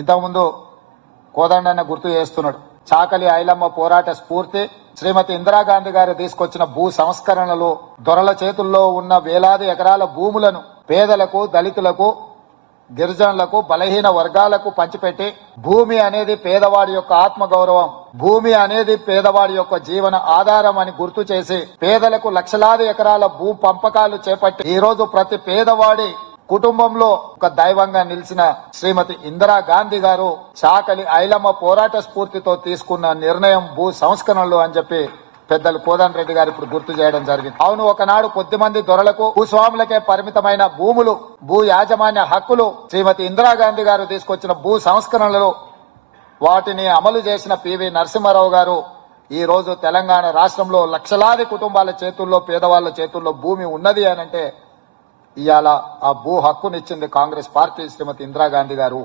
ఇంతకుముందు కోదండన్న గుర్తు చేస్తున్నాడు. చాకలి ఐలమ్మ పోరాట స్ఫూర్తి, శ్రీమతి ఇందిరాగాంధీ గారు తీసుకొచ్చిన భూ సంస్కరణలు దొరల చేతుల్లో ఉన్న వేలాది ఎకరాల భూములను పేదలకు, దళితులకు, గిరిజనులకు, బలహీన వర్గాలకు పంచిపెట్టి భూమి అనేది పేదవాడి యొక్క ఆత్మగౌరవం, భూమి అనేది పేదవాడి యొక్క జీవన ఆధారం అని గుర్తు చేసి పేదలకు లక్షలాది ఎకరాల భూ పంపకాలు చేపట్టి ఈ రోజు ప్రతి పేదవాడి కుటుంబంలో ఒక దైవంగా నిలిచిన శ్రీమతి ఇందిరాగాంధీ గారు చాకలి ఐలమ్మ పోరాట స్ఫూర్తితో తీసుకున్న నిర్ణయం భూ సంస్కరణలు అని చెప్పి పెద్దలు కోదండ రెడ్డి గారు ఇప్పుడు గుర్తు చేయడం జరిగింది. అవును, ఒకనాడు కొద్దిమంది దొరలకు, భూస్వాములకే పరిమితమైన భూములు, భూ యాజమాన్య హక్కులు శ్రీమతి ఇందిరాగాంధీ గారు తీసుకొచ్చిన భూ సంస్కరణలు వాటిని అమలు చేసిన పివి నరసింహారావు గారు ఈ రోజు తెలంగాణ రాష్ట్రంలో లక్షలాది కుటుంబాల చేతుల్లో, పేదవాళ్ల చేతుల్లో భూమి ఉన్నది అనంటే ఇవాళ ఆ భూ హక్కునిచ్చింది కాంగ్రెస్ పార్టీ, శ్రీమతి ఇందిరాగాంధీ గారు.